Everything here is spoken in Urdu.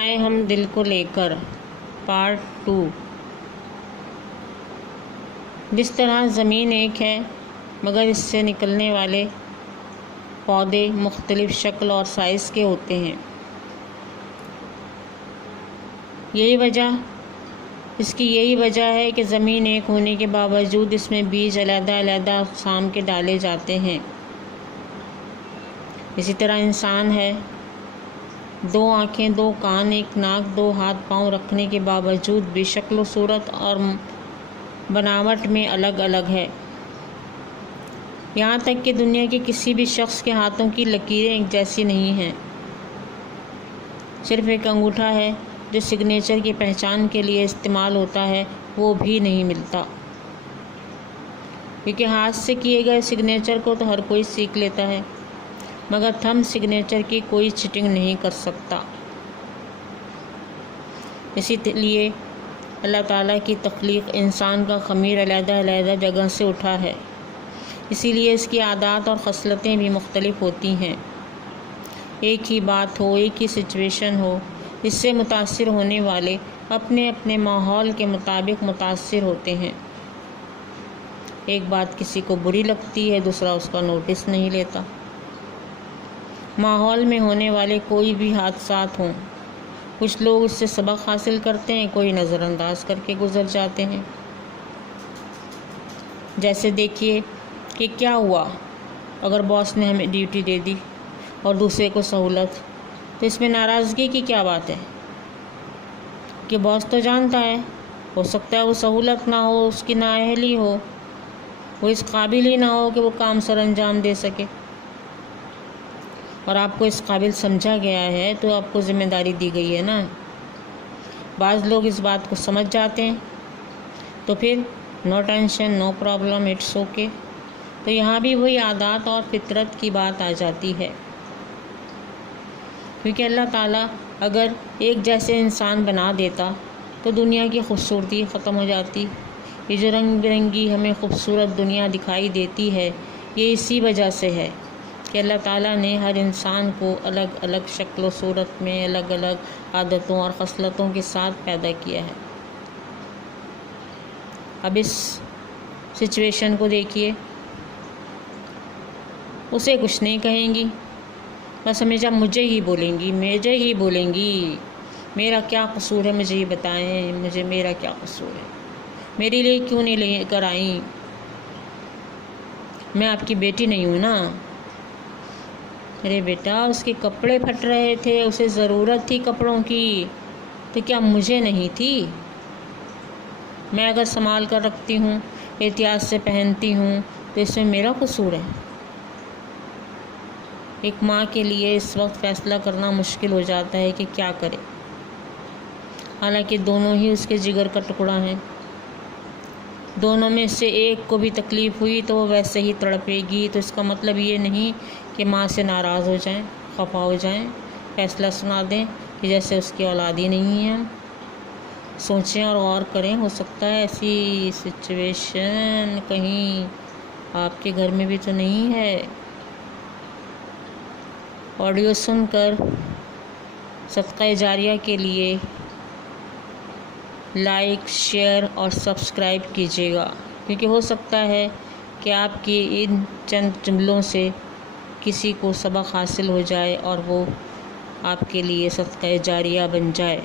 آئے ہم دل کو لے کر پارٹ 2۔ جس طرح زمین ایک ہے مگر اس سے نکلنے والے پودے مختلف شکل اور سائز کے ہوتے ہیں۔ اس کی یہی وجہ ہے کہ زمین ایک ہونے کے باوجود اس میں بیج علیحدہ علیحدہ اقسام کے ڈالے جاتے ہیں۔ اسی طرح انسان ہے، 2 آنکھیں، 2 کان، 1 ناک، 2 ہاتھ پاؤں رکھنے کے باوجود بھی شکل و صورت اور بناوٹ میں الگ الگ ہے۔ یہاں تک کہ دنیا کے کسی بھی شخص کے ہاتھوں کی لکیریں ایک جیسی نہیں ہیں۔ صرف ایک انگوٹھا ہے جو سگنیچر کی پہچان کے لیے استعمال ہوتا ہے، وہ بھی نہیں ملتا، کیونکہ ہاتھ سے کیے گئے سگنیچر کو تو ہر کوئی سیکھ لیتا ہے، مگر تھمب سگنیچر کی کوئی چیٹنگ نہیں کر سکتا۔ اسی لیے اللہ تعالیٰ کی تخلیق انسان کا خمیر علیحدہ علیحدہ جگہ سے اٹھا ہے، اسی لیے اس کی عادات اور خصلتیں بھی مختلف ہوتی ہیں۔ ایک ہی بات ہو، ایک ہی سچویشن ہو، اس سے متاثر ہونے والے اپنے اپنے ماحول کے مطابق متاثر ہوتے ہیں۔ ایک بات کسی کو بری لگتی ہے، دوسرا اس کا نوٹس نہیں لیتا۔ ماحول میں ہونے والے کوئی بھی حادثات ہوں، کچھ لوگ اس سے سبق حاصل کرتے ہیں، کوئی نظر انداز کر کے گزر جاتے ہیں۔ جیسے دیکھیے کہ کیا ہوا اگر باس نے ہمیں ڈیوٹی دے دی اور دوسرے کو سہولت، تو اس میں ناراضگی کی کیا بات ہے؟ کہ باس تو جانتا ہے، ہو سکتا ہے وہ سہولت نہ ہو، اس کی نااہلی ہو، وہ اس قابل ہی نہ ہو کہ وہ کام سر انجام دے سکے، اور آپ کو اس قابل سمجھا گیا ہے تو آپ کو ذمہ داری دی گئی ہے نا۔ بعض لوگ اس بات کو سمجھ جاتے ہیں تو پھر no tension, no problem, it's okay. تو یہاں بھی وہی عادات اور فطرت کی بات آ جاتی ہے، کیونکہ اللہ تعالیٰ اگر ایک جیسے انسان بنا دیتا تو دنیا کی خوبصورتی ختم ہو جاتی۔ یہ جو رنگ برنگی ہمیں خوبصورت دنیا دکھائی دیتی ہے، یہ اسی وجہ سے ہے کہ اللہ تعالیٰ نے ہر انسان کو الگ الگ شکل و صورت میں الگ الگ عادتوں اور خصلتوں کے ساتھ پیدا کیا ہے۔ اب اس سچویشن کو دیکھیے، اسے کچھ نہیں کہیں گی، بس ہمیشہ مجھے ہی بولیں گی، میرا کیا قصور ہے مجھے یہ بتائیں، میرا کیا قصور ہے، میرے لیے کیوں نہیں لے کر آئیں، میں آپ کی بیٹی نہیں ہوں نا؟ ارے بیٹا، اس کے کپڑے پھٹ رہے تھے، اسے ضرورت تھی کپڑوں کی، تو کیا مجھے نہیں تھی؟ میں اگر سنبھال کر رکھتی ہوں، احتیاط سے پہنتی ہوں، تو اس میں میرا قصور ہے؟ ایک ماں کے لیے اس وقت فیصلہ کرنا مشکل ہو جاتا ہے کہ کیا کرے، حالانکہ دونوں ہی اس کے جگر کا ٹکڑا ہیں۔ دونوں میں سے ایک کو بھی تکلیف ہوئی تو وہ ویسے ہی تڑپے گی، تو اس کا مطلب یہ نہیں کہ ماں سے ناراض ہو جائیں، خفا ہو جائیں، فیصلہ سنا دیں کہ جیسے اس کی اولاد ہی نہیں ہے۔ سوچیں اور غور کریں، ہو سکتا ہے ایسی سچویشن کہیں آپ کے گھر میں بھی تو نہیں ہے۔ آڈیو سن کر صدقہ جاریہ کے لیے لائک، شیئر اور سبسکرائب کیجیے گا، کیونکہ ہو سکتا ہے کہ آپ کی ان چند جملوں سے کسی کو سبق حاصل ہو جائے اور وہ آپ کے لیے صدقہ جاریہ بن جائے۔